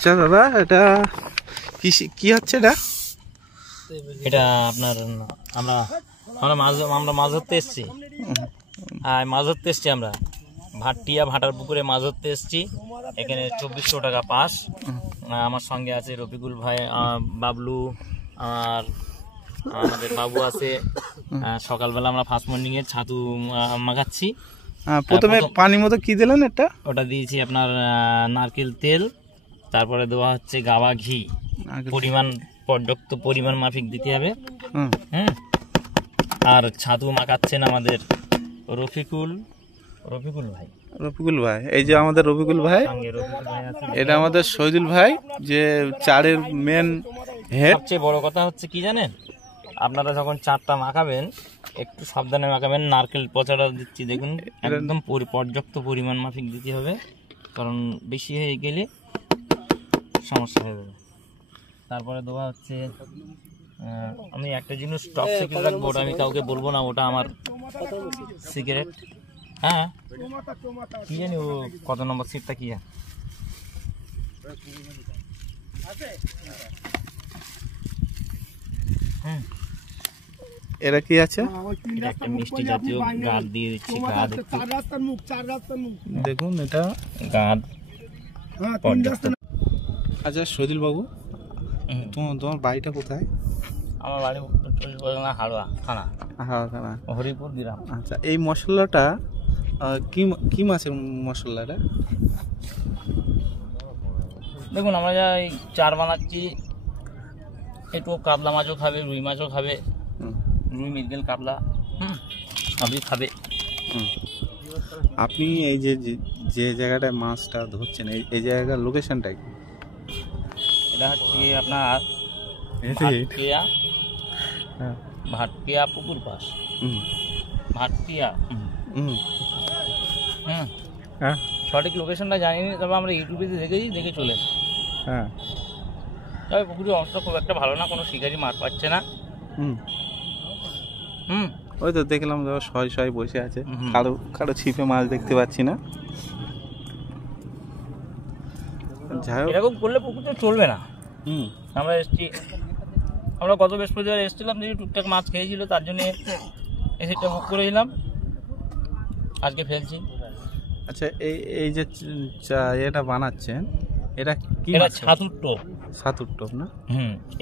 আচ্ছা দাদা, এটা কি হচ্ছে এটা? এটা আপনার আমরা আমরা মাছ ধরতে এসেছি। মাছ ধরতে এসেছি আমরা ভাটার পুকুরে মাছ ধরতে এসেছি। এখানে 2400 টাকা পাস। আমার সঙ্গে আছে রফিকুল ভাই, বাবলু, আর আমাদের বাবু আছে। সকালবেলা আমরা ফার্স্ট মর্নিং এ ছাতু মাখাচ্ছি। প্রথমে পানির মতো কি দিলেন? এটা ওটা দিয়েছি আপনার নারকেল তেল, তারপরে দেওয়া হচ্ছে গাওয়া ঘি। পর্যাপ্ত পরিমাণ মাফিক দিতে হবে। হ্যাঁ, আর ছাতু মাখাচ্ছেন আমাদের রফিকুল ভাই। এই যে আমাদের রফিকুল ভাই, এটা আমাদের শহীদুল ভাই, যে চারের মেন হেড। সবচেয়ে বড় কথা হচ্ছে কি জানেন, আপনারা যখন চারটা মাখাবেন একটু সাবধানে মাখাবেন। নারকেল পচাটা দিচ্ছি দেখুন, একদম পর্যাপ্ত পরিমাণ মাফিক দিতে হবে, কারণ বেশি হয়ে গেলে সমস্যা হয়ে যাবে। তারপরে দেওয়া হচ্ছে, আমি একটা জিনিস টপ সিক্রেট রাখবো, ওটা আমি কাউকে বলবো না, ওটা আমার সিগারেট। হ্যাঁ, কি জানি ও কত নম্বর সিটটা কি জানি। এরা কি আছে? একটা মিষ্টি জাতীয় গাঁদ দিয়ে দিচ্ছি। দেখুন এটা গাঁদ। আচ্ছা শহীদুল বাবু, তোমার বাড়িটা কোথায়? আমার বাড়ি হালুয়া থানা, হরিপুর গ্রাম। আচ্ছা, এই মশলাটা কি মাছের মশলা এটা? দেখুন, আমরা যা এই চার বানাচ্ছি, একটু কাতলা মাছও খাবে, রুই মাছও খাবে, রুই, মৃগেল, কাতলা সবই খাবে। আপনি এই যে জায়গাটায় মাছটা ধরছেন, এই জায়গার লোকেশনটা কি? এটা হচ্ছে আপনার ভাটকিয়া পুকুর পাশ। ভাটকিয়া। সঠিক লোকেশনটা জানিনি, তবে আমরা ইউটিউবে দেখে চলে এসেছি। তবে পুকুরের অবস্থা খুব একটা ভালো না, কোনো শিকারি মাছ পাচ্ছে না। ওই তো দেখলাম শয় বসে আছে, কারো ছিপে মাছ দেখতে পাচ্ছি না। এরকম করলে পুকুরটা চলবে না। আমরা গত বৃহস্পতিবার এসেছিলাম, দেখি টুকটাক মাছ খেয়েছিল, তার জন্য এসিডটা বুক করেছিলাম, আজকে ফেলছি। আচ্ছা, এই যে এটা বানাচ্ছেন, এটা কি? এটা ছাতুর টোপ। ছাতুর টোপ না?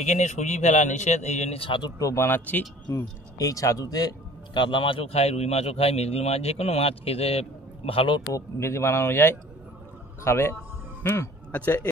এখানে সুজি ফেলা নিষেধ, এই জন্য ছাতুর টোপ বানাচ্ছি। এই ছাতুতে কাতলা মাছও খায়, রুই মাছও খায়, মৃগেল মাছ, যে কোনো মাছ খেতে ভালো। টোপ যদি বানানো যায় খাবে। আচ্ছা।